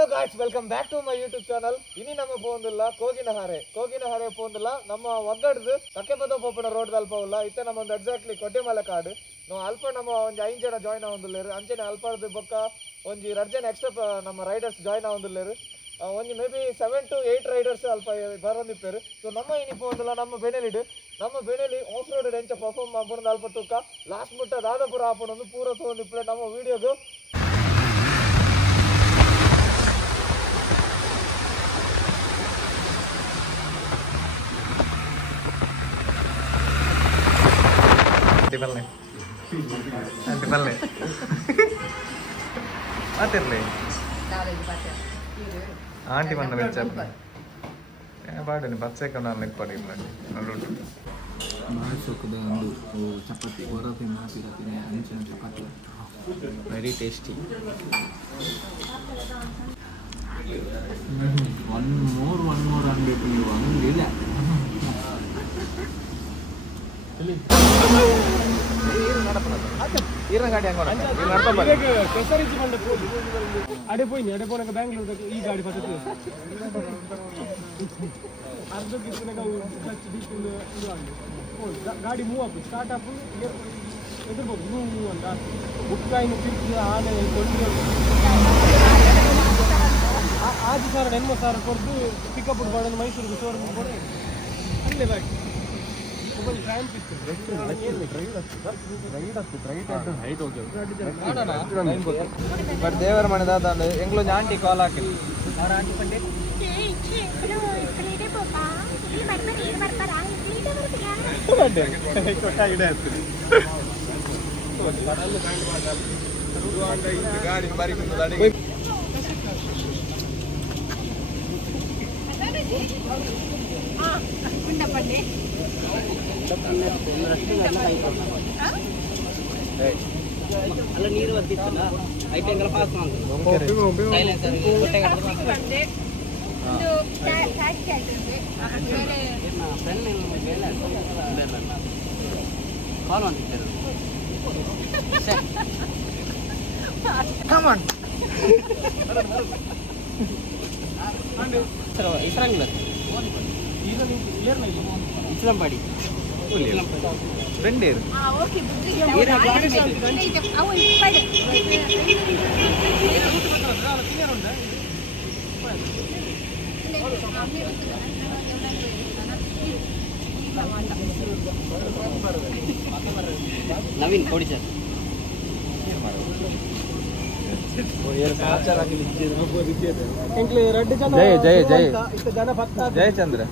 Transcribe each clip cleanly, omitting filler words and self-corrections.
Hello guys, welcome back to my YouTube channel. ಇನಿ ನಮ್ಮ ಪೋಂದಿಲ್ಲ ಕೋಗಿನ ಹಾರೆ ಪೋಂದಿಲ್ಲ ನಮ್ಮ ಒಗ್ಗಡ್ದು ತಕ್ಕೆಪದ ಪೋಪಣ ರೋಡ್ ಅಲ್ಪ ಉಲ್ಲ ಇತ್ತೆ ನಮ್ಮ ಒಂದು ಎಕ್ಸಾಕ್ಟ್ಲಿ ಕೊಡ್ಡೆಮಲೆ ಕಾಡು ನಾವು ಅಲ್ಪ ನಮ್ಮ ಒಂದು 5 ಜನ ಜಾಯ್ನ್ ಆಗೊಂದಿಲ್ಲೇರು ಅಂಚನೆ ಅಲ್ಪದ ಬೊಕ್ಕ ಒಂಜಿ 2 ಜನ ಎಕ್ಸ್ಟ್ರಾ ನಮ್ಮ ರೈಡರ್ಸ್ ಜಾಯ್ನ್ ಆಗೊಂದಿಲ್ಲೇರು ಒಂಜಿ ಮೇ ಬಿ 7 to 8 ರೈಡರ್ಸ್ ಅಲ್ಪ ಬರೋದಿಪ್ಪೇರು. ಸೊ ನಮ್ಮ ಇನಿ ಪೋಂದಿಲ್ಲ ನಮ್ಮ ಬೆನೆಲಿ ಆಫ್ ರೋಡ್ ಎಂಚ ಪರ್ಫಾರ್ಮ್ ಮಾಡ್ಕೊಂಡು ಅಲ್ಪ ತುಕ್ಕ ಲಾಸ್ಟ್ ಮುಟ್ಟ ದಾದಾಪುರ ಹಾಕೊಂಡು ಪೂರ ತೊಗೊಂಡಿಪ್ಪೆ ನಮ್ಮ ವಿಡಿಯೋದು ಆಂಟಿ ಬಂದ ಪಾಡಿ ಬಚ್ಚೇಕ ಪಡಿ ಸುಖದ ಒಂದು ಚಪಾತಿ ಹೊರತಿ ಮಾತಿರತೀನಿ ಅಂಚಿನ chapati very tasty. One more ಅನ್ಬೇಕು ನೀವು ಹಂಗಿಲ್ಲ. ಅಡೆಪೋನಕ ಬ್ಯಾಂಗ್ಳೂರ್ ಈ ಗಾಡಿ ಪದ್ಧತಿ ಗಾಡಿ ಮೂವ್ ಆಪು ಸ್ಟಾರ್ಟ್ ಆಪು ಎದುರ್ಬೋದು ಮೂವ್ ಅಂತ ಬುಕ್ಕಾಯಿನ ಪಿಕ್ ಆನೆ ಆಜು ಸಾವಿರ 80,000 ಕೊಡ್ದು ಪಿಕಪ್ ಮಾಡೋದು ಮೈಸೂರಿಗೆ ಶೋರೂಮ್ ಕೊಡಿ ಅಲ್ಲೇ ಬ್ಯಾಕ್ ಬಟ್ ದೇವರ ಮನೆ ಎಂಗ್ಲೂ ಆಂಟಿ ಕಾಲ್ ಹಾಕಿಲ್ಲ ಅವ್ರ ಆಂಟಿ ಪಂಡೆ ಗಾಡಿ ಅಲ್ಲ ನೀರು ಬರ್ತಿತ್ತಲ್ಲ ಐಟೆಂಗಳ ಪಾಸ್ ಕಾಲ್ ಅಂತಿದ್ದರು ಇಸ್ರಂಗಿಲ್ಲ ಇಸ್ಲಾಂಬಾಡಿ ಫ್ರೆಂಡ್ ನವೀನ್ ಕೊಡಿ ಸರ್ ಜಯಚಂದ್ರ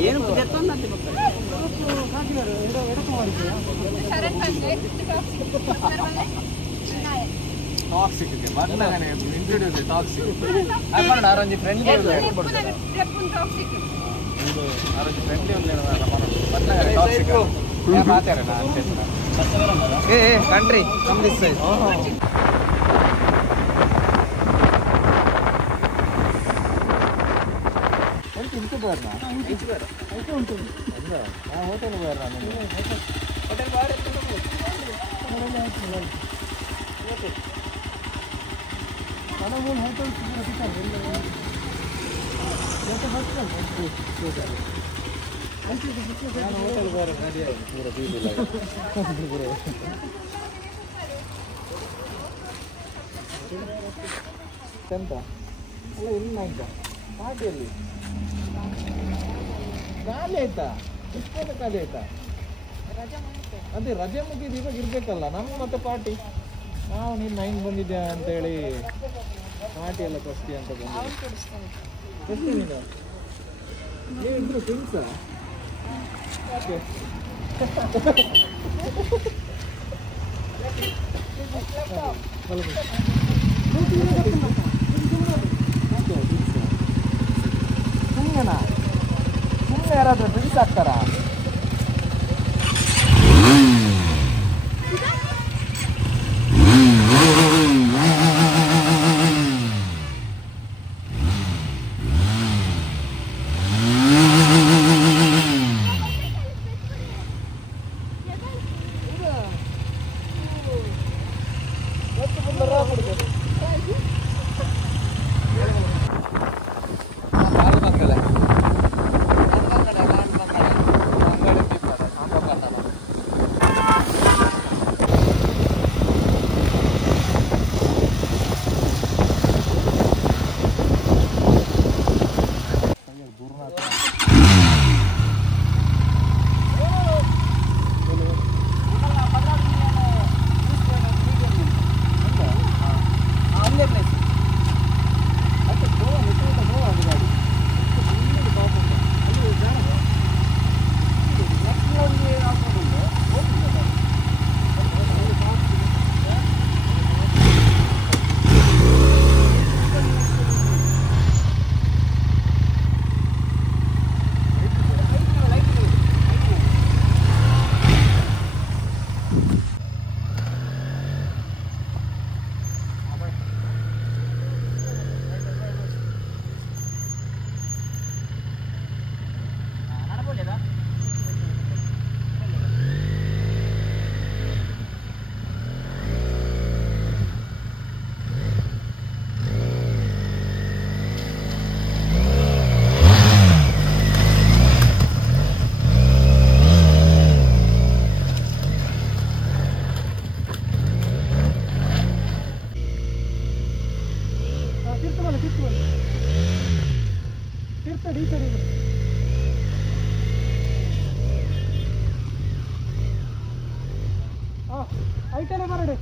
ಏನು ಟಾಕ್ಸಿಕ್ ಇಂಟ್ರೊಡ್ಯೂಸ್ ಟಾಕ್ಸಿಕ್ ಆರೊಂಜಿ friendly country come this side hotel ಎಂತ ಅಲ್ಲ ಇಲ್ಲ ಆಯ್ತಾ ಪಾರ್ಟಿಯಲ್ಲಿ ಖಾಲಿ ಆಯ್ತಾ ಇಷ್ಟೊಂದು ಖಾಲಿ ಆಯ್ತಾ ಅದೇ ರಜೆ ಮುಗಿದು ಇವಾಗ ಇರ್ಬೇಕಲ್ಲ ನಮ್ಗೆ ಮತ್ತೆ ಪಾರ್ಟಿ ನಾವು ನೀನು 9 ಬಂದಿದ್ದೆ ಅಂತೇಳಿ ಪಾರ್ಟಿ ಎಲ್ಲ ಕೊಡ್ತೀಯ ಅಂತ ಬಂದು ನೀವಿಬ್ರು ಫ್ರೆಂಡ್ಸಾ ಓಕೆ ಸುಮ್ಮನೆ ಯಾರಾದರೂ ಡ್ರಿಂಕ್ಸ್ ಹಾಕ್ತಾರಾ? ಬರ್ತಾಡಿ ಈ ಕಡೆ ಐಟನೇ ಬರಡೆ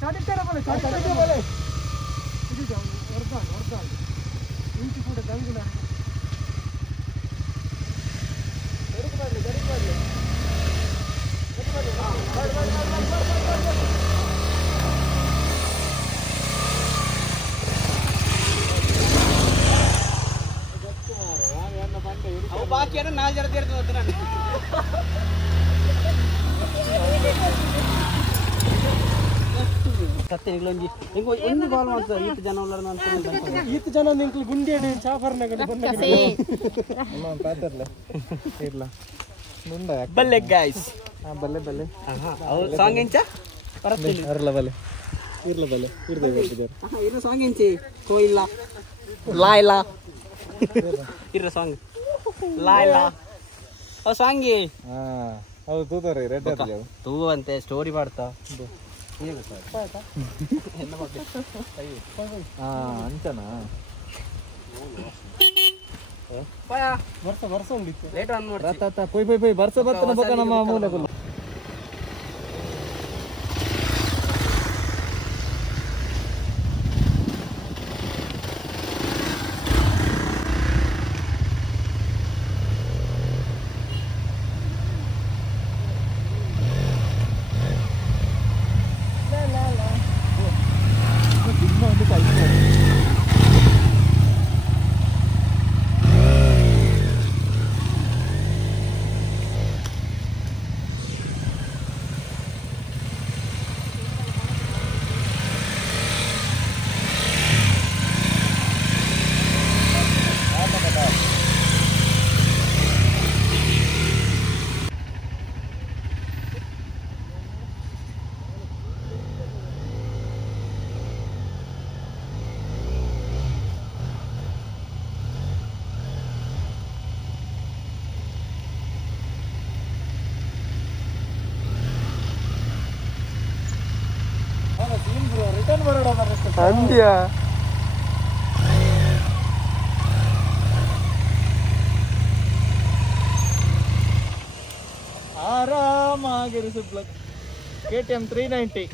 చాటిచ్చారా బోలే చాటిచ్చారా బోలే ఇది వర్దాల్ ఇంటి కూడా దంగులా గడిపడలే ಅವು ಬಾಕಿ ಅಂದ್ರೆ 4 ಜನ ತೀರ್ತು ನಾನು ಸತ್ಯ ನಿಗಳೊಂಜಿ ಹೆಂಗೋ ಒಂದು ಬಾಲ್ ಮಾಡ್ತಾರೆ ಈತ ಜನ ಉಳ್ಳಾರ ನಾನು ಈತ ಜನ ನಿಂಕ್ಲು ಗುಂಡಿ ಅಡಿ ಚಾಫರ್ನಾಗ ಬಂದ ಪಾತ್ರಲೆ ಇರ್ಲ ಮುಂಡ ಬಲ್ಲೆ ಗೈಸ್ ಬಲ್ಲೆ ಬಲ್ಲೆ ಅವ್ರ ಸಾಂಗ್ ಎಂಚ ಬರತ್ತಿಲ್ಲ ಅರ್ಲ ಬಲ್ಲೆ ಇರ್ಲ ಬಲ್ಲೆ ಇರ್ದೆ ಬರ್ತಿದ್ದಾರೆ ಇರೋ ಸಾಂಗ್ ಎಂಚಿ ಕೋಯಿಲ್ಲ ಲಾಯ್ಲಾ ಇರೋ ಸಾಂಗ್ ಲಾಯ್ಲಾ ಅವ್ ಸಾಂಗಿ ಹಾ ಹೌದು ತೂತಾರೆ ರೆಡ್ ಆದ್ರೆ ಅವು ತೂ ಅಂತೆ ಸ್ಟೋರಿ ಮಾಡ್ತಾ ಅಂಚನಾ ವರ್ಷ ಉಂಡಿತ್ತು ಲೇಟ್ ಆನ್ ಮಾಡಿ ಪೊಯ್ ಬರ್ಸ ಬರ್ತನ ಬೊಕ ನಮ್ಮ ಮೂಲೆ ಕುಲ್ಲ ರಿಟರ್ನ್ ಬರೋಣ ಅಂದ್ಯ ಆರಾಮಾಗಿರಿಸ KTM 390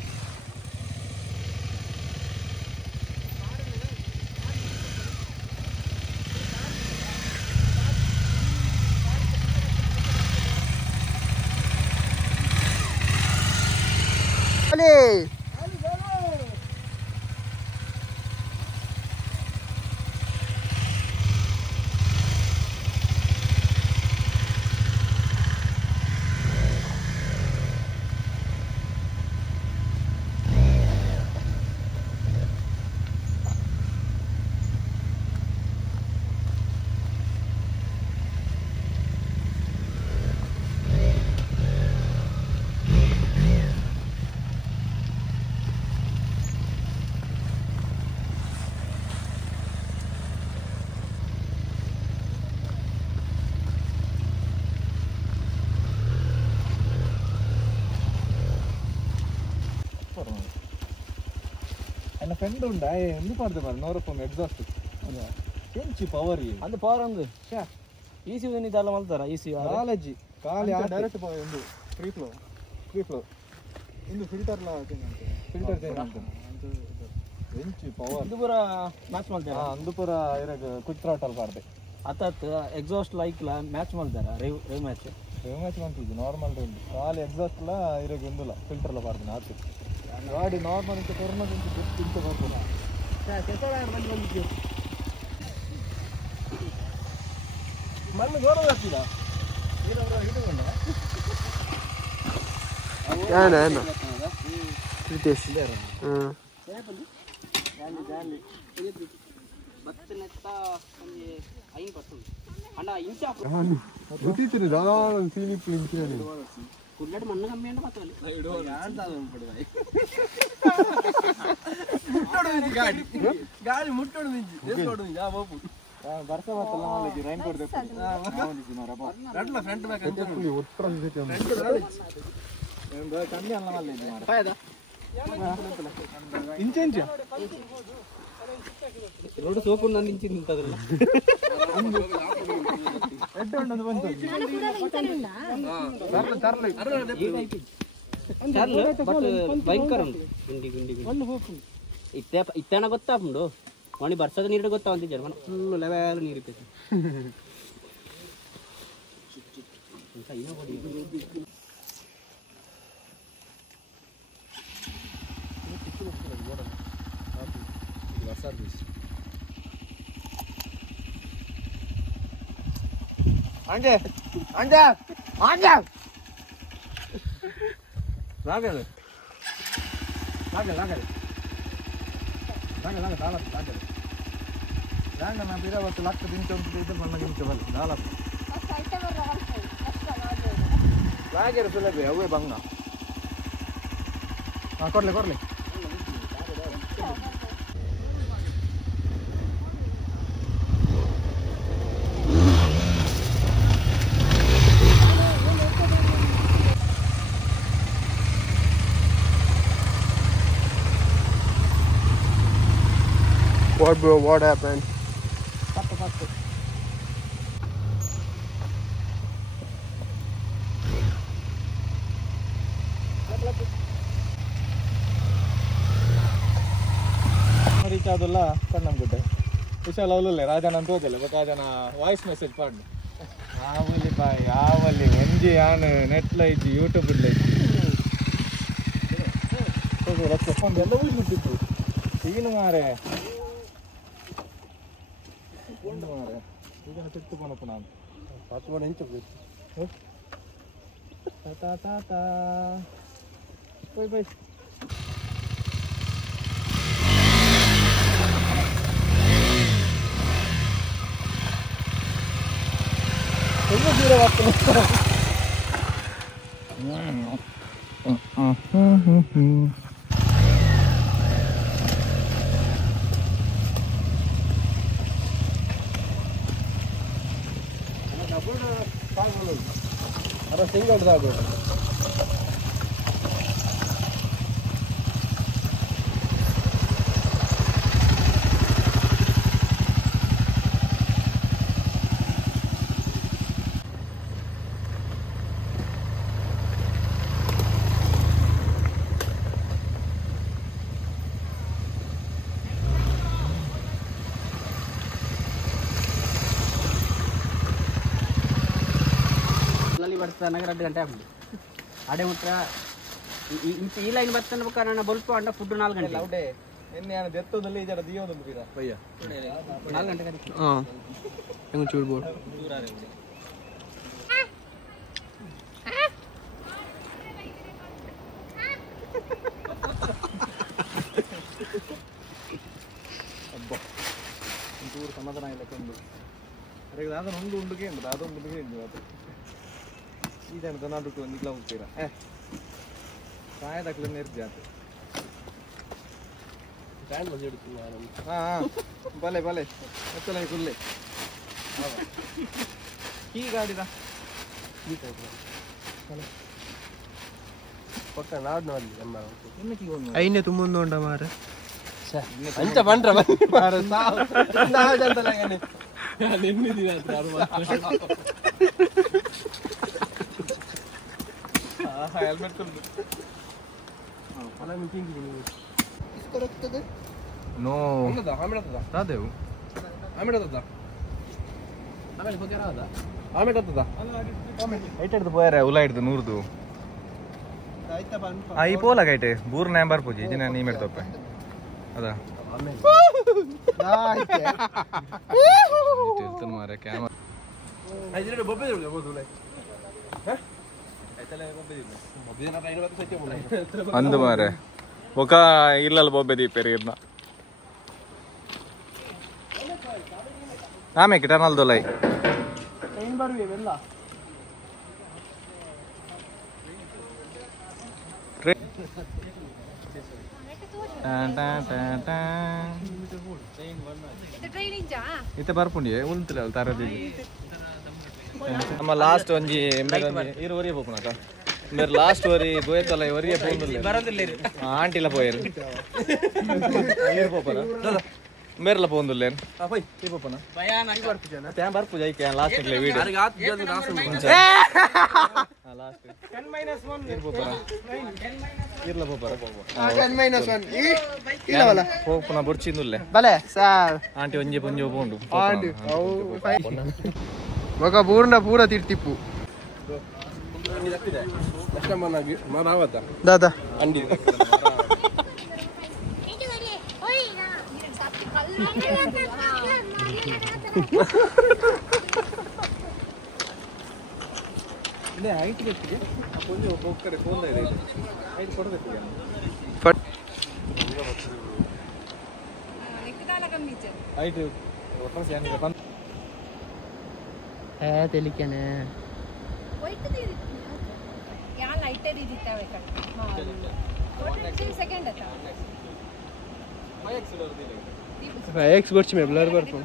ನನ್ನ ಫ್ರೆಂಡ್ ಉಂಟಾ ಎಂದು ಮಾಡ್ದೆ ಮಾರ 100 ಎಕ್ಸಾಸ್ಟ್ ಎಂಚಿ ಪವರ್ ಅದು ಪವರ್ ಒಂದು ಈಸಿ ಇದೆಲ್ಲ ಮಾಡ್ತಾರ ಈಸಿ ಕಾಲೇಜಿ ಖಾಲಿ ಡೈರೆಕ್ಟ್ ಒಂದು ಫ್ರೀ ಫ್ಲೋ ಇಂದು ಫಿಲ್ಟರ್ ಚೇಂಜ್ ಅಂತ ಎಂಚಿ ಪವರ್ ಇದು ಪೂರ ಮ್ಯಾಚ್ ಮಾಡ್ತಾರ ಅಂದು ಪೂರ ಇರಾಗ ಕುಚ್ರಾಟಲ್ ಪಾಡ್ದೆ ಅತ್ತಾತ್ ಎಕ್ಸಾಸ್ಟ್ ಲೈಕ್ಲ ಮ್ಯಾಚ್ ಮಾಡ್ತಾರ ರೇವ್ ಮ್ಯಾಚ್ ಮಾಡ್ತಿದ್ವಿ ನಾರ್ಮಲ್ ಉಂಟು ಖಾಲಿ ಎಕ್ಸಾಸ್ಟ್ಲ ಇರಾಗ ಒಂದಿಲ್ಲ ಫಿಲ್ಟರ್ಲ ಪಾಡ್ದೆ ಆತು ಗಾಡಿ ನಾರ್ಮಲ್ ಅಂತ ಕೊರೋನಾದಿಂದ ಜಸ್ಟ್ ಇಂತ ಬರ್ಬೋದು ಮಣ್ಣು ಗೌರವ ಆಗ್ತಿಲ್ಲ ಗೊತ್ತಿತ್ತು ನಾನು ಸೀನಿಕ್ ಕುಲ್ಲಡ್ ಮಣ್ಣು ಕಮ್ಮಿ ಅಂತ ಗಾಡಿ ಮುಟ್ಟೋಡು ನಿಂಜಿ ಆ ಬಾಪು ಬರ್ಸ ಬರ್ತಲ್ಲ ಮಾಲಜಿ ರೈನ್ ಕೋಟ್ ಫ್ರಂಟ್ ಬ್ಯಾಕ್ ಕಮ್ಮಿ ಅಲ್ಲ ಮಾಲಜಿ ಇಂಚ ಇಂಚ ರೋಡ್ ಸೋಕು ನಾನು ಇಂಚಿ ನಿಂತದ್ರಲ್ಲ ಭಯಂಕರ ಉಂಟು ಗುಂಡಿ ಗುಂಡಿ ಗುಂಡಿ ಇತ್ತೇನ ಗೊತ್ತಾಪುಂಡು ಮಣಿ ಬರ್ಸದ ನೀರು ಗೊತ್ತಾವಂತಿದ್ದಾರೆ ಮನೆ ಫುಲ್ ಲೆವೆಲ್ ನೀರು ಇರ್ತೈತೆ ಹಂಗೆ ಹಂಗೆ ಹಂಗೆ లాగదు లాగదు లాగదు లాగదు లాగదు లాగదు లాగదు లాగదు నా బిరా వస్తు లక్ష దించుంటుంది ఇది మన దించవల్ లాగదు లాగరు సులభ అవే బంగ కొర్లే కొర్లే What bro, what happened? Reach ಆದಲ್ಲ ಕಣ್ಣಂಗುಡ್ಡೆ ವಿಶಾಲ್ ಅವಲಲ್ಲೇ ರಾಜನ ಅಂತ ಹೋದಲ್ಲ ಬಟ್ ರಾಜನ ವಾಯ್ಸ್ ಮೆಸೇಜ್ ಪಾಡು ಆವಲ್ಲಿ ಬಾಯ್ ಆವಲ್ಲಿ ಒಂಜಿ ಆನ್ ನೆಟ್ಲ ಇಜ್ಜಿ ಯೂಟ್ಯೂಬ್ ಇಲ್ಲ ಲಕ್ಷ ಫೋನ್ ಎಲ್ಲ ಉಳಿಬಿಟ್ಟಿತ್ತು ಈಗಿನ ಮಾರೆ ಒಂದು ಮಾರೆ ಈಗಿನ ತಿಳ್ಕೊಳಪ್ಪ ನಾನು ಪಾಸ್ವರ್ಡ್ ಹೆಂಚಬೇಕು ತಾ ಬೈ ಬೈ ತುಂಬ ದೂರವಾಗ್ತದೆ ಅರ ಸಿಂಗಲ್ ಆಗ್ಬೋದು ಬರ್ತಾನಾಗ 2 ಗಂಟೆ ಆಗ್ಬಿಡಿ ಅಡೆ ಮುಟ್ಟ ಈ ಲೈನ್ ಬರ್ತಾನೆ ಬೇಕಾದ್ರೆ ನಾನು ಬಲ್ಪು ಅಂಡ ಫುಡ್ 4 ಗಂಟೆ ಲೌಡೆ ಎನ್ನೆ ನಾನು ದೆತ್ತದಲ್ಲಿ ಇದರ ದಿಯೋದು ಮುಗಿದ ಭಯ್ಯ 4 ಗಂಟೆ ಹಾಂ ಹೆಂಗೆ ಚೂಡ್ಬೋದು ಒಂಚೂರು ಸಮಾಧಾನ ಇಲ್ಲ ಕೊಂಡು ಅರೆ ಅದನ್ನು ಒಂದು ಉಂಡುಗೆ ಉಂಟು ಅದೊಂದು ಉಂಡುಗೆ ಉಂಟು ಅದು ಇದನ್ನು ನಾಡುಕು ನಿಗ್ಲ ಹೋಗ್ತೀರಾ ಕಾಯದಾಗ್ಲೇ ನಿರ್ಜಿ ಆಯ್ತು ಹಾಂ ಬಲೆ ಬಲೆ ಎತ್ತಲ ಕುಲ್ಲೆ ಕೀ ಗಾಡಿದ ಪಕ್ಕ ನಾಡು ನೋಡಿ ನಮ್ಮ ಇನ್ನು ಕೀ ಒಂದು ಐನೇ ತುಂಬ ಉಂಟ ಮಾರ ಅಂಚ ಬಂಟ್ರ ಮಾರ ನಾವಂತಲ್ಲ ನೆಮ್ಮದಿನ ಹೆಲ್ಮೆಟ್ ತುಂಡು ನೋ ರಾದೇವು ಆಮೇಲೆ ಐಟ್ ಹಿಡ್ದು ಪೋಯಾರೆ ಉಲ ಹಿಡ್ದು 100ದು ಈ ಪೋಲಾಗ ಐಟೆ ಬೂರ್ ನಂಬರ್ ಪೂಜಿ ಇದನ್ನ ನೀ ಮೇಡ್ತಪ್ಪ ಅದ ಮಾರೆ ಕ್ಯಾಮರಾ ಅಂದು ಮಾರೆ ఒక ఇళ్ళ బొబ్బెది పెరిగిన ఆమె కిటనల్ దొలై ಇತ್ತೆ ಬರ್ಪುಂಡಿ ಉಲ್ತಿಲ್ಲ ತರದಿ ನಮ್ಮ ಲಾಸ್ಟ್ ಒಂಜಿ ಇರು ಒರಿಯ ಪೋಪುನಕ ಮೇರೆ ಲಾಸ್ಟ್ ವರಿ ಗೋಯತಲ್ಲ ಒರಿಯ ಪೋಂದುಲ್ಲ ಆಂಟಿಲ ಪೋಯರು ನೀರು ಪೋಪನ ಮೇರೆಲ್ಲ ಪೋಂದುಲ್ಲೇನು ಈ ಪೋಪನ ತ್ಯಾನ್ ಬರ್ಪುಜ ಐಕೆ ಲಾಸ್ಟ್ ನಿಕ್ಲೆ ವೀಡಿಯೋ ಲಾಸ್ಟ್ 10-1 ನೀರು ಪೋಪನ ಇರ್ಲ ಪೋಪರ ಪೋಪನ ಬೊಡ್ಚಿಂದುಲ್ಲೆ ಬಲೆ ಸಾರ್ ಆಂಟಿ ಒಂಜಿ ಪುಂಜಿ ಪೋಂಡು ಆಂಟಿ ಮಗ ಪೂರ್ಣ ಪೂರ ತಿರ್ತಿಪ್ಪು ದಾದಾ ಅಂಡಿ ಹೈಟ್ ಗೊತ್ತಿದೆ ಪುಂಜಿ ಒಬ್ಬೊಕ್ಕಡೆ ಫೋನ್ ಇದೆ ಹೈಟ್ ಕೊಡಬೇಕು ಹೈಟ್ ತೆಲಿಕನೆ ಎಕ್ಸ್ ಬರ್ಚಿ ಮೇ ಬ್ಲರ್ ಬರ್ಪು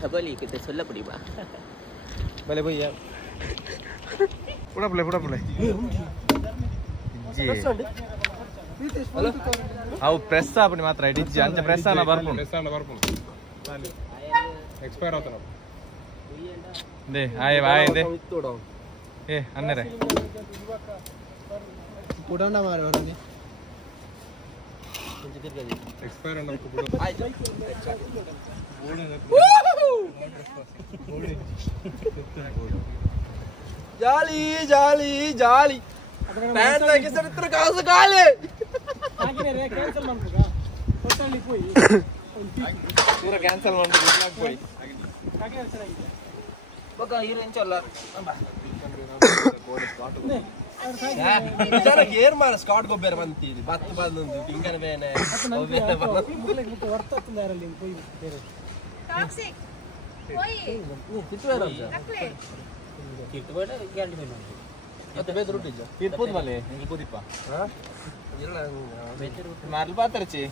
खबली कितने सोलह पड़ी बा भले भैया पुड़ा पुले जी ಅವು ಪ್ರೆಸ್ ಆಪಣಿ ಮಾತ್ರ ಇಡಿಜ್ಜಿ ಅಂಚ ಪ್ರೆಸ್ ಅನ್ನ ಬರ್ಪುಂಡು ಎಕ್ಸ್ಪೈರ್ ಆತನ ದೇ ಆಯ್ ಆಯ್ ದೇ ಏ ಅನ್ನರೆ ಪುಡಂಡ ಮಾರ ಹೊರಗೆ ಎಕ್ಸ್ಪೈರ್ ಅನ್ನ ಬಿಡು ಜಾಲಿ ಜಾಲಿ ಜಾಲಿ ಪ್ಯಾನ್ಗೆ ಸರಿತ್ರ ಕಾಸು ಕಾಲಿ ಹಾಗಿನೇ ಕ್ಯಾನ್ಸಲ್ ಮಾಡ್ಬೇಕಾ ಹೋಟೆಲ್ ಹೋಗಿ ಪೂರ ಕ್ಯಾನ್ಸಲ್ ಮಾಡ್ಬಿಟ್ಟು ಹೋಗಿ ಹಾಗೆ ಚೆನ್ನಾಗಿದೆ ಬಕ ಹೀರೋ ಇಂಚಲ್ಲ ವಿಚಾರಕ್ಕೆ ಏರ್ ಮಾರ ಸ್ಕಾಟ್ ಗೊಬ್ಬರ ಬಂತೀರಿ ಬತ್ತು ಬಂದು ಹಿಂಗನ ಬೇನೆ ವರ್ತತ್ತು ಯಾರಲ್ಲಿ ಹೋಗಿ ಬೇರೆ ಟಾಕ್ಸಿಕ್ ಹೋಯ್ ನಕ್ಲೆ ಕಿಟ್ಬೇಡ ಗ್ಯಾರಂಟಿ ಬೇಡ ಮತ್ತೆ ಬೇದ ರುಟ್ಟಿಜ ಇರ್ಬೋದು ಬಲೆ ಹಿಂಗೆ ಪುದಿಪ್ಪ ಇಲ್ಲ ಮಾರ್ಲ್ ಪಾತ್ರಚಿ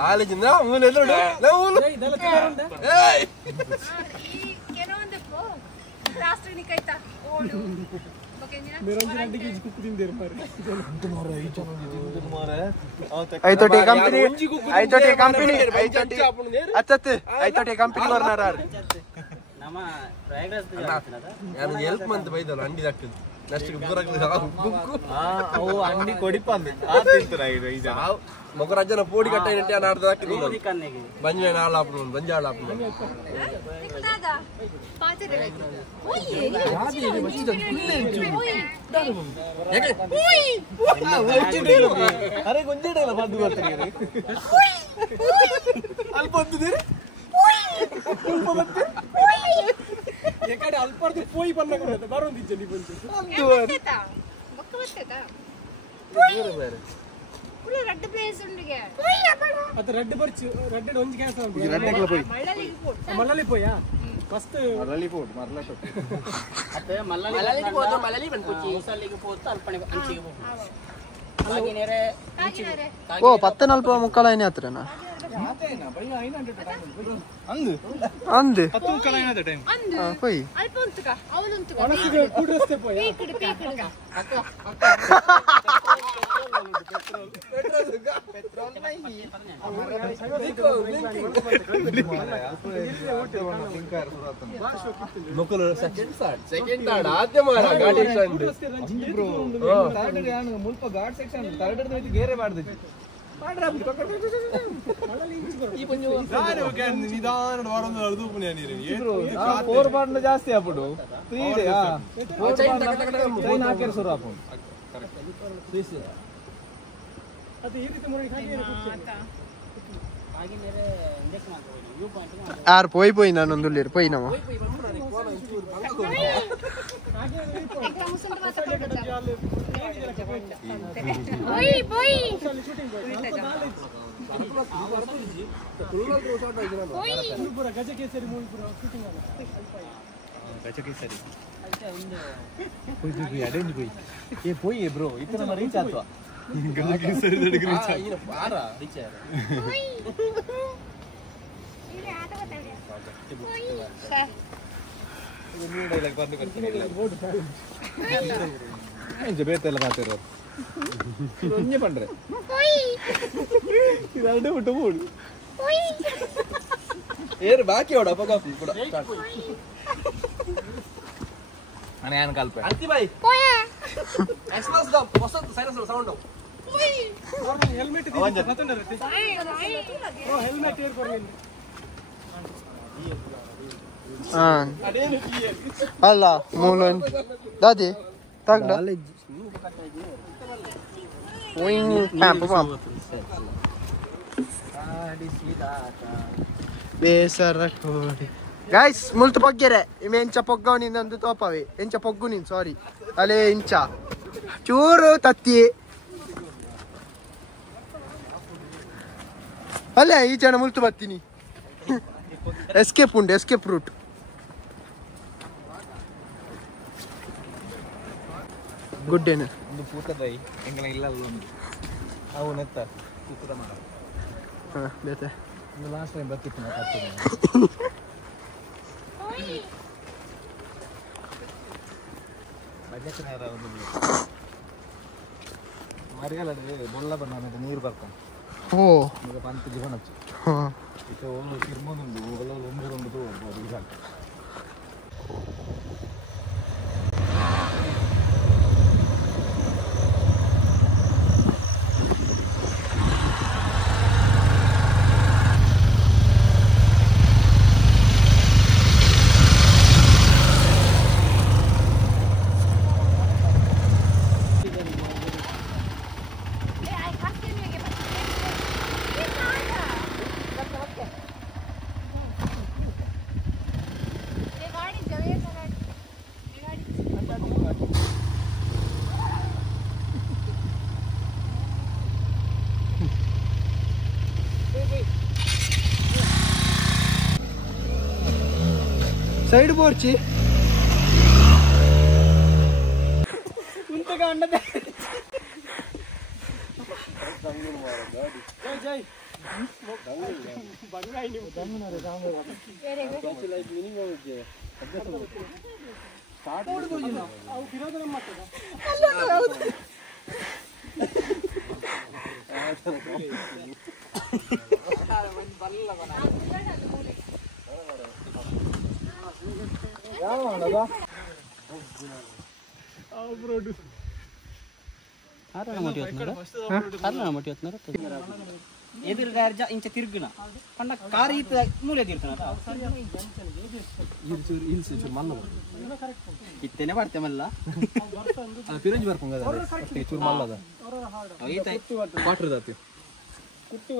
ನಾಲೆಜಿಂದ ಮೂಲೆ ಎದುರು ಮೂಲೆ ಇದೆಲ್ಲ ತಗೊಂಡ ಏಯ್ ಈ ಕೆಲವೊಂದು ಪ್ಲಾಸ್ಟಿಕ್ ನಿಕೈತಾ ಓಡು ಬಕೆಂದಿನ ಮೇರೊಂದು ಅಡ್ಡಿಗೆ ಕುಕ್ಕು ತಿಂದಿರು ಮಾರೆ ಐತೋಟಿ ಕಂಪನಿ ಅಚ್ಚತ್ತೆ ಐತೋಟಿ ಕಂಪನಿ ಬರ್ನಾರ ನಮ್ಮ ಪ್ರಯಾಗರಾಜ್ ನಾನು ಹೆಲ್ಪ್ ಮಂತ್ ಬೈದಲ್ಲ ಅಂಡಿ ಹಾಕಿದ್ದು ನೆಕ್ಸ್ಟ್ ಬುಕ್ಕು ಅವು ಅಂಡಿ ಕೊಡಿಪಂದು ಆ ತಿಂತರ ಈಗ ಮೊಗರಾಜನ ಪೋಡಿ ಕಟ್ಟ ನೆಟ್ಟಿ ನಾಡ್ದು ಹಾಕಿದ್ದು ಕಣ್ಣಿಗೆ ಬಂಜೆ ನಾಳ ಹಾಪನು ಬಂಜಾಳ ಹಾಪನು ದಾದಾ ಪಾಚರೆ ಹೋಯ್ ಅರೆ ಗೊಂಜೆಡಲ್ಲ ಬಂದು ಬರ್ತೀರಿ ಅಲ್ಪ ಅಂತಿದ್ದೀರಿ ಎಕಡೆ ಅಲ್ಪರ್ದು ಪೋಯಿ ಬನ್ನಕ ಬರೋದಿಜ್ಜೆ ನೀ ಬಂತು ಬತ್ತೇತಾ ಬಕ್ಕ ಬತ್ತೇತಾ ಫುಲ್ ರೆಡ್ ಪ್ಲೇಸ್ ಉಂಡಿಗೆ ಅದು ರೆಡ್ ಬರ್ಚು ರೆಡ್ ಒಂಜಿ ಕ್ಯಾನ್ಸಲ್ ಮಳ್ಳಲಿಗೆ ಪೋಟ್ ಮಲ್ಲಲ್ಲಿ ಪೋಯಾ ಫಸ್ಟ್ ಮರಳಿ ಫೋಟ್ ಮರಳಿ ಫೋಟ್ ಅತ್ತೆ ಮಲ್ಲಲ್ಲಿ ಹೋದ ಮಲ್ಲಲ್ಲಿ ಬಂದ್ಕೊಚ್ಚಿ ಮುಸಲ್ಲಿಗೆ ಹೋದ ಅಲ್ಪಣೆ ಅಂಚಿಗೆ ಹೋಗು ಹಾಗಿನೇರೆ ಕಾಗಿನರೆ ಓ 10:40 ಮುಕ್ಕಾಲೈನೇ ಹತ್ರನಾ ಅಂದು 10 ಕಲೈನದ ಟೈಮ್ ಅಂದು ಹೋಯ್ ಅಲ್ಪ ಉಂತುಕ ಅವಳು ಉಂತುಕ ಒಣಸಿಗೆ ಕೂಡ್ರಸ್ತೆ ಪೋಯ ಪೀಕಡು ಪೀಕಡು ಮುಕುಲು ಸೆಕೆಂಡ್ ತಾಡ ಆದ್ಯ ಮಾರ ಗಾಡಿ ಸ್ಟ್ಯಾಂಡ್ ಬ್ರೋ ಥರ್ಡ್ ಯಾನು ಮುಲ್ಪ ಗಾಡ್ ಸೆಕ್ಷನ್ ಥರ್ಡ್ ದ ಗೇರೆ ಮಾಡ್ದಿತ್ತು ಈ ಪಂಜು ನಿಧಾನ ಮಾಡೋದು ಅರ್ದು ಪುಣ್ಯ ನೀರು ಬ್ರೋ 4 ಬಾರ್ನ ಜಾಸ್ತಿ ಆಪುಡು 3 ಇದೆ 4 ಹಾಕಿರ ಸುರು ಆಪುಡು ಅದು ಈ ರೀತಿ ಮುರಿ ಹಾಗಿನೇರೆ ಇಂಜೆಕ್ಷನ್ ಹಾಕೋದು ಯೂ ಪಾಯಿಂಟ್ ಯಾರು ಪೋಯಿ ನಾನೊಂದು ಪೋಯಿ ನಾವು ಎಕ್ಕ ಮುಸುಂಟ ಮಾತಾಡ್ತಾ ಹೋಯ್ ಹೋಯ್ ಪೂರ ಗಜಕೇಸರಿ ಮೂವಿ ಪೂರ ಶೂಟಿಂಗ್ ಅಲ್ಲ ಗಜಕೇಸರಿ ಅರೇಂಜ್ ಪೋಯಿ ಏ ಪೋಯಿ ಬ್ರೋ ಇತ್ತು ನಮ್ಮ ರೀಚ್ ಆತ್ವಾ ಗಜಕೇಸರಿ ದಡಿಗೆ ರೀಚ್ ಆಯ್ತು ಬಾರ ರೀಚ್ ಆಯ್ತು ಇಲ್ಲಿ ಆಟ ಬರ್ತಾರೆ ನೀವು ಡೈಲಾಗ್ ಬಂದು ಬರ್ತೀನಿ ಎಂಜ ಬೇತೆಲ್ಲ ಮಾತಾಡೋರು ಒಂದೇ ಪಂಡ್ರೆ ಇದು ಅಡ್ಡೆ ಬಿಟ್ಟು ಮೂಡು ಏರು ಬಾಕಿ ಅವಡ ಕಾಫಿ ಕೂಡ ನಾನು ಏನು ಕಲ್ಪ ಅಂತಿ ಬಾಯ್ ಎಕ್ಸ್ಪ್ರೆಸ್ ದ ಹೊಸ ಸೈಲೆನ್ಸ್ ಸೌಂಡ್ ಹೆಲ್ಮೆಟ್ ಹೆಲ್ಮೆಟ್ ಏರ್ಕೊಂಡು ಅಲ್ಲ ಮೂಲ ದಾದಿ ತಗ್ಲ ಬೇಸರ ಕೋಡಿ ಗೈಸ್ ಮುಲ್ತು ಪೊಗ್ಗೆರೆ ಇವೆ ಎಂಚ ಪೊಗ್ಗವ್ ನಿಂದು ತೋಪವೆ ಎಂಚ ಪೊಗ್ಗು ನೀನ್ ಸಾರಿ ಅಲೆ ಇಂಚ ಚೂರು ತತ್ತಿ ಅಲ್ಲೇ ಈ ಜನ ಮುಲ್ತು ಬರ್ತೀನಿ ಎಸ್ಕೇಪ್ ಉಂಡು ಎಸ್ಕೇಪ್ ರೂಟ್ ಗುಡ್ ಏನು ಒಂದು ಪೂತದೈ ಎಂಗಲ ಇಲ್ಲ ಒಂದು ಅವು ನೆತ್ತ ಪೂತದ ಮರ ಹಾಂ ಬೇತೆ ಒಂದು ಲಾಸ್ಟ್ ಟೈಮ್ ಬರ್ತಿತ್ತು ನಾವು ಕತ್ತಿದೆ ಬಜೆಟ್ ನೇರ ಒಂದು ಮರಿಗಲಲ್ಲಿ ಬೊಲ್ಲ ಬಂದ ನೀರು ಬರ್ತಾನೆ ಓ ಈಗ ಪಂತ ಜೀವನ ಹಚ್ಚು ಹಾಂ ಇದು ಒಂದು ತಿರ್ಮೊಂದು ಒಂದು ತೋರ್ಬೋದು ಈಗ ಸೈಡ್ ಬೋರ್ಚಿ ಇಂತಗ ಅಂಡದ ಜೈ ಬಂಗಾಯಿ ನೀವು ದಮ್ಮನರೆ ಸಾಂಬಾರ್ ಅವು ಕಿರೋದನ ಮಾಡ್ತದ ಎದುರು ಇಂಚ ತಿರುಗಿನ ಪಂಡ ಕಾರ್ ಈತ ಮೂಲೆ ತಿರ್ತಾನ ಇತ್ತೇನೆ ಬರ್ತೇ ಮಲ್ಲ ಪಿರಂಜಿ ಬರ್ಕೊಂಡ ಚೂರು ಮಲ್ಲದ ವಾಟರ್ ದಾತಿ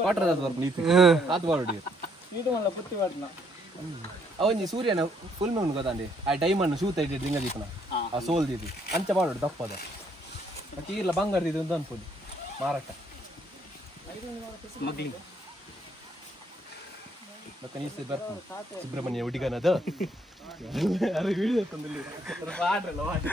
ವಾಟರ್ ದಾತ್ ಬರ್ಕೊಂಡು ನೀತು ಆತು ಬಾರಡಿ ಇದು ಮಲ್ಲ ಪುತ್ತಿ ಮಾಡ್ನ ಅವನಿ ಸೂರ್ಯನ ಫುಲ್ ಮೂನ್ ಗೊತ್ತಾಂಡಿ ಆ ಡೈಮಂಡ್ ಶೂತ ಇಟ್ಟು ದಿಂಗ ದೀಪನ ಆ ಸೋಲ್ ದೀದಿ ಅಂಚ ಬಾಡೋಡು ದಪ್ಪದ ತೀರ್ಲ ಬಂಗಾರ ಇದು ಅಂತ ಅನ್ಬೋದು ಮಾರಾಟ ಸ್ಮಗ್ಲಿಂಗ್ ಮತ್ತೆ ನೀ ಬರ್ತೀನಿ ಸುಬ್ರಹ್ಮಣ್ಯ ಹುಡುಗನದ ಅರೆ ವಿಡಿಯೋ ತಂದಿಲ್ಲ ವಾಡ್ರಲ್ಲ ವಾಡ್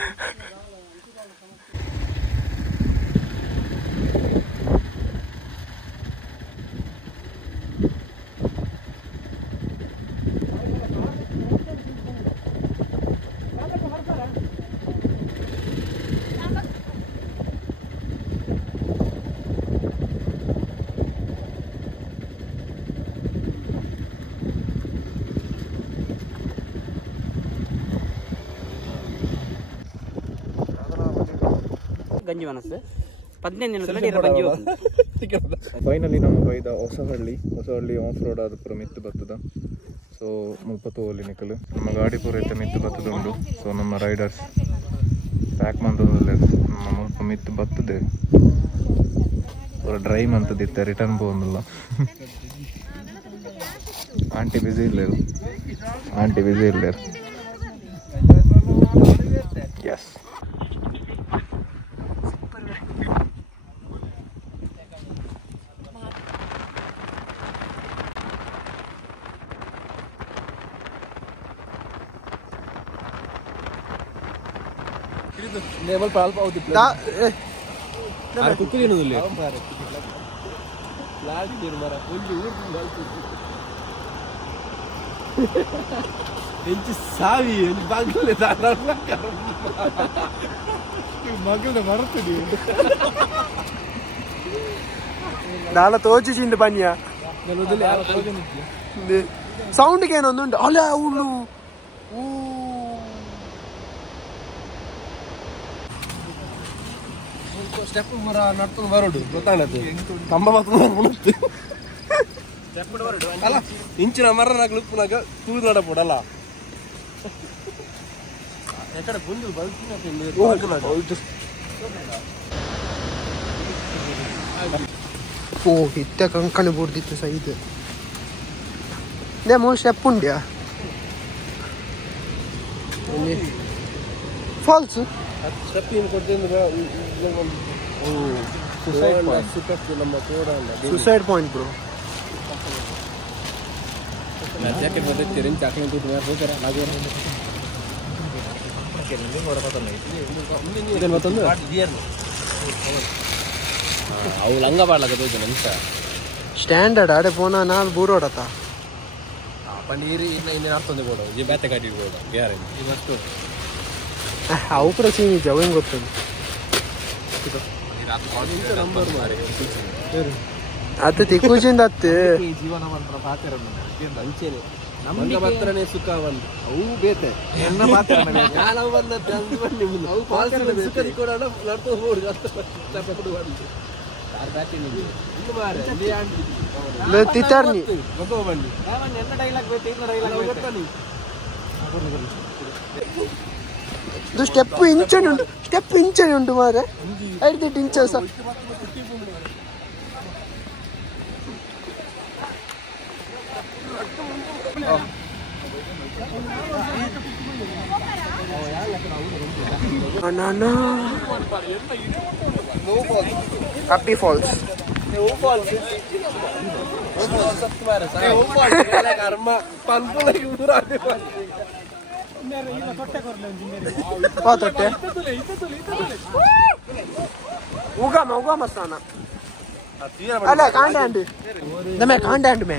ಗಂಜಿ ಮನಸ್ಸು 15 ದಿನದಲ್ಲಿ ನೀರು ಗಂಜಿ ಫೈನಲಿ ನಮ್ಮ ಬೈದ ಹೊಸಹಳ್ಳಿ ಆಫ್ ರೋಡ್ ಆದ ಪೂರ ಮಿತ್ತು ಬರ್ತದ ಸೊ ಮುಲ್ಪ ತೋಲಿ ನಿಕಲು ನಮ್ಮ ಗಾಡಿ ಪೂರ ಇತ್ತ ಮಿತ್ತು ಬತ್ತದ ಉಂಡು ಸೊ ನಮ್ಮ ರೈಡರ್ಸ್ ಪ್ಯಾಕ್ ಮಂತದಲ್ಲೇ ನಮ್ಮ ಮುಲ್ಪ ಮಿತ್ತು ಬರ್ತದೆ ಪೂರ ಡ್ರೈ ಮಂತದಿತ್ತೆ ರಿಟರ್ನ್ പോകുന്നിಲ್ಲ ಆಂಟಿ ಬಿಸಿ ಇಲ್ಲೇರು ಎಸ್ ಲೇಬಲ್ ಪಾಲ್ಪ ಹೋಗ್ತಿ ಕುಕ್ಕಿ ತಿನ್ನುದಿಲ್ಲ ಲಾಡಿ ನೀರು ಮರ ಒಂದು ಎಂಚು ಸಾವಿ ಒಂದು ಬಾಗಿಲು ಮಗನ ಮರತಡಿ ನಾಳೆ ತೋಚಿಸಿಂದ ಬನ್ನಿಯ ಸೌಂಡ್ಗೆ ಏನೊಂದುಂಟು ಅಲ್ಲ ಅವಳು ಸ್ಟೆಪ್ ಮರ ನಡ್ಕೊಂಡು ಬರೋಡು ಗೊತ್ತಾಗತ್ತೆ ಕಂಬ ಮಾತ್ರ ಅಲ್ಲ ಇಂಚಿನ ಮರ ಲುಪ್ಪನಾಗ ತೂದು ನಡಪಡಲ್ಲ ಎಕಡೆ ಬಂದು ಓ ಇತ್ತ ಕಂಕಣ ಬುಡ್ದಿತ್ತು ಸಹ ಇದು ಮೂರು ಸ್ಟೆಪ್ ಉಂಡ್ಯಾ ಫಾಲ್ಸ್ ಸ್ಟೆಪ್ ಏನು ಕೊಡ್ತೀನಿ ನಮ್ಮ ತೋಡ ಸುಸೈಡ್ ಪಾಯಿಂಟ್ ಬ್ರೋ ಜಾಕೆಟ್ ಬರ್ತಿರ್ತೀರಿ ಚಾಕ್ಲೇಟ್ ಹೋಗ್ತಾರ ಮತ್ತೊಂದು ಅವು ಲಂಗ ಬಾಡ್ಲಾಗದು ಮನುಷ್ಯ ಸ್ಟ್ಯಾಂಡರ್ಡ್ ಆಡೆ ಪೋನ ನಾನು ಬೂರೋಡತ್ತ ಪನ್ನೀರು ಇನ್ನು ಅರ್ಥೊಂದು ಕೊಡು ಈ ಬೇತೆ ಗಾಡಿ ಕೊಡು ಗ್ಯಾರಂಟಿ ಇವತ್ತು ಅವು ಕೂಡ ಸೀಮಿಜ ಅವು ಹೆಂಗೆ ಗೊತ್ತದು ನಂಬರ್ ಮಾರಿ ಅದು ತಿಕ್ಕೂಜಿಂದ ಅತ್ತೆ ಜೀವನ ಮಂತ್ರ ಪಾತ್ರ ಅಂಚೆನೆ ನಮ್ಗೆ ಮಾತ್ರನೇ ಸುಖ ಒಂದು ಅವು ಬೇತೆ ನನ್ನ ಮಾತ್ರ ನಾನು ಬಂದದ್ದು ಅಂದು ಬನ್ನಿ ಅವು ಪಾಲ್ಸಿನ ಸುಖ ಕೊಡೋಣ ನಡ್ಕೊಂಡು ಹೋಗಿ ಅಷ್ಟು ಬಂದು ಯಾರು ಬ್ಯಾಟಿ ನಿಮಗೆ ಇನ್ನು ಮಾರೆ ತಿತ್ತಾರ್ನಿ ಗೊತ್ತೋ ಬನ್ನಿ ಎನ್ನ ಡೈಲಾಗ್ ಬೇಕು ಇನ್ನ ಡೈಲಾಗ್ ಗೊತ್ತಾನಿ ಇದು ಸ್ಟೆಪ್ ಇಂಚನೆ ಉಂಟು ಸ್ಟೆಪ್ ಇಂಚನೆ ಉಂಟು ಮಾರೆ 5 inches Happy Falls. Uga masana. Ala can't the me can't me.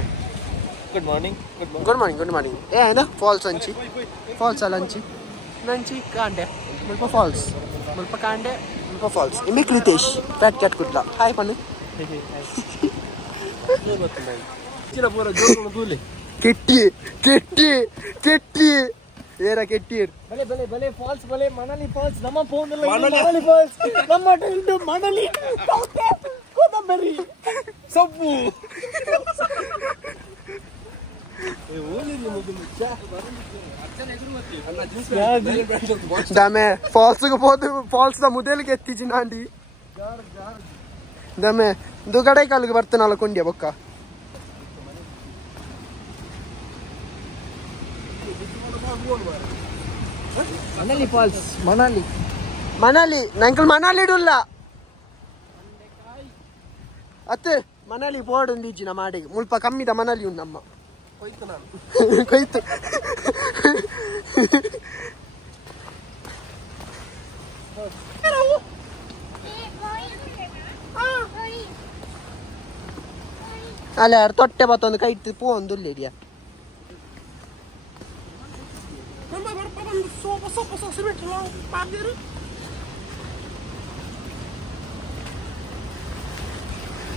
Good morning. Good morning. Eh, na falls anchi. Falls alanchi. Nanchi kande. Mulpa falls. Mulpa kande. Mulpa falls. Imi Kritesh. Fat cat kudla. Hi panu. Chira pura jor dule. Ketti. Era ketti. ಬಲೆ falls ಬಲೆ ಮಣಲಿ falls ನಮ್ಮ phone ಮಣಲಿ falls ನಮ್ಮ ಟೈಲ್ಡು ಮಣಲಿ ಕೋದಂಬರಿ ಸೊಪ್ಪು Dame falls ಗೆ ಹೋದ falls the ಮುದೆಲಿಗೆ ಎತ್ತಿಜಿ ನಾಂಡಿ ದಮೆ ದುಗಡೆ ಕಾಲಿಗೆ ಬರ್ತಾನಲ್ಲ ಕೊಂಡ್ಯ ಬೊಕ್ಕ ಮಣಲಿ falls Manali ನಂಕಲ್ Manali ಇಡುಲ್ಲ ಅತ್ತೆ ಮನಾಲಿ ಬೋರ್ಡ್ ಒಂದಿಜ್ಜಿ ನಮ್ಮ ಆಡಿಗೆ ಮುಲ್ಪ ಕಮ್ಮಿದ ಮನಾಲಿ ಉಂಡು ನಮ್ಮ ಕೊಯ್ತು ಅಲ್ಲ ಯಾರು ತೊಟ್ಟೆ ಬತ್ತೊಂದು ಕೈ ಇಟ್ಟು ಪೂ ಒಂದು ಇಲ್ಲಿದ್ಯಾ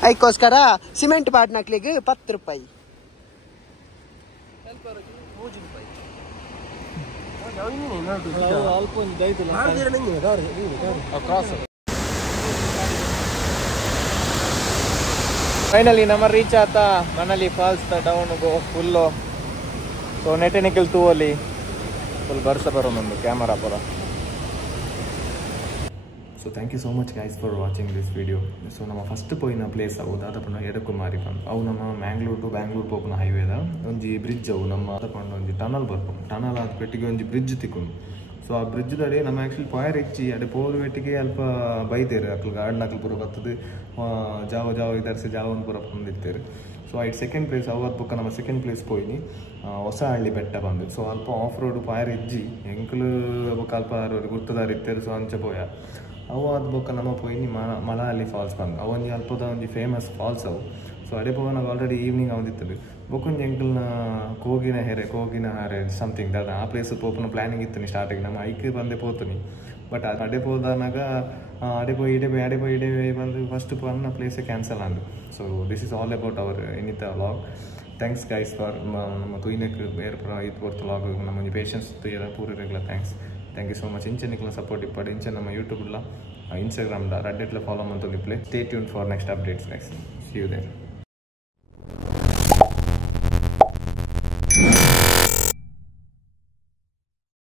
ಅದಕ್ಕೋಸ್ಕರ ಸಿಮೆಂಟ್ ಪಾಟ್ ನಾಕ್ಲಿಗೆ 10 ರೂಪಾಯಿ ಫೈನಲಿ ನಮ್ಮ ರೀಚ್ ಆತ ಮಣಲಿ ಫಾಲ್ಸ್ ಡೌನ್ ಗೋ ಫುಲ್ಲು ಸೊ ನೆಟೆ ನಿಖಿಲ್ ತೂವಲ್ಲಿ ಫುಲ್ ಬರ್ಸ ಬರೋನೊಂದು ಕ್ಯಾಮರಾ ಪುರ. So thank you so much guys for watching this video. So ನಮ್ಮ ಫಸ್ಟ್ ಪೋಯಿನ ಪ್ಲೇಸ್ ಅವು ದಾದಪಂಡ ಎಡಕ್ಕೂ ಮಾರಿಕೊಂಡು ಅವು ನಮ್ಮ ಮ್ಯಾಂಗ್ಳೂರ್ ಟು ಬ್ಯಾಂಗ್ಳೂರ್ ಪೋಪುನ ಹೈವೇದ ಒಂಜಿ ಬ್ರಿಡ್ಜ್ ಅವು ನಮ್ಮ ತಗೊಂಡು ಒಂಜಿ ಟನಲ್ ಬರ್ಪು ಟನಲ್ ಆದ ಪೆಟ್ಟಿಗೆ ಒಂಜಿ ಬ್ರಿಡ್ಜ್ ತಿಕ್ಕೊಂಡು ಸೊ ಆ ಬ್ರಿಡ್ಜ್ ದಾಡೆ ನಮ್ಮ ಆ್ಯಕ್ಚುಲಿ ಪಾಯರ್ ಹೆಚ್ಚಿ ಅಡೆ ಪೋರು ಪೆಟ್ಟಿಗೆ ಅಲ್ಪ ಬೈತೇರು ಅಕ್ಲು ಗಾರ್ಡನ್ ಅಕ್ಲು ಪೂರ ಬರ್ತದೆ ಜಾವ ಇದರ್ಸಿ ಜಾವ ಒಂದು ಪೂರ ಬಂದಿರ್ತೇರು. ಸೊ ಸೊ ಐಟ್ ಸೆಕೆಂಡ್ ಪ್ಲೇಸ್ ಅವತ್ತು ಬೊಕ್ಕ ನಮ್ಮ ಸೆಕೆಂಡ್ ಪ್ಲೇಸ್ ಪೋಯಿನಿ ಹೊಸ ಹಳ್ಳಿ ಬೆಟ್ಟ ಬಂದು ಸೊ ಅಲ್ಪ ಆಫ್ ರೋಡ್ ಪಾಯರ್ ಇಜ್ಜಿ ಎಂಕಲು ಬೊಕ್ಕ ಅಲ್ಪ ಗುರ್ತದಾರ ಇತ್ತೇರು ಸೊ ಅಂಚೆ ಪೋಯ ಅವು ಅದು ಬೊಕ್ಕ ನಮ್ಮ ಪೋಯಿನಿ ಮಲಹಳ್ಳಿ ಫಾಲ್ಸ್ ಬಂದು ಅವೊಂದು ಅಲ್ಪದ ಒಂದು ಫೇಮಸ್ ಫಾಲ್ಸ್ ಅವು ಸೊ ಅಡೆ ಪೋವನಾಗ ಆಲ್ರೆಡಿ ಈವ್ನಿಂಗ್ ಅವದಿತ್ತದು ಬೊಕ್ಕೊಂದು ಎಂಕಲ್ನ ಕೋಗಿನ ಹಾರೆ ಸಮಥಿಂಗ್ ದಾದ ಆ ಪ್ಲೇಸ್ ಪೋಪನ ಪ್ಲಾನಿಂಗ್ ಇತ್ತು ಸ್ಟಾರ್ಟಿಂಗ್ ನಮ್ಮ ಐಕ್ ಬಂದೆ ಪೋತೀನಿ ಬಟ್ ಅಡೆ ಪೋದಾನಾಗ ಅಡೆ ಪೋಯಿ ಬಂದು ಫಸ್ಟ್ ಪನ್ನ ಪ್ಲೇಸೇ ಕ್ಯಾನ್ಸಲ್ ಅಂದು so this is all about our ಇನ್ನಿತ ವ್ಲಾಗ್ ಥ್ಯಾಂಕ್ಸ್ ಗೈಸ್ ಫಾರ್ ನಮ್ಮ ತುಯ್ನಕ್ಕೆ ಬೇರೆ ಇದು ಬರ್ತ ವ್ಲಾಗ್ ನಮ್ಮ ಪೇಷನ್ಸ್ ತುಯ್ಯರ ಪೂರ regular thank you so much ಇಂಚೆ ನಿಕ್ಲ ಸಪೋರ್ಟ್ ಇಪ್ಪಡಿ ಇಂಚೆ ನಮ್ಮ ಯೂಟ್ಯೂಬ್ಲ ಇನ್ಸ್ಟಾಗ್ರಾಮ್ದ ರಡ್ಡೆಟ್ಲ ಫಾಲೋ ಮಂತಲ್ಲಿ play stay tune for next updates next see you there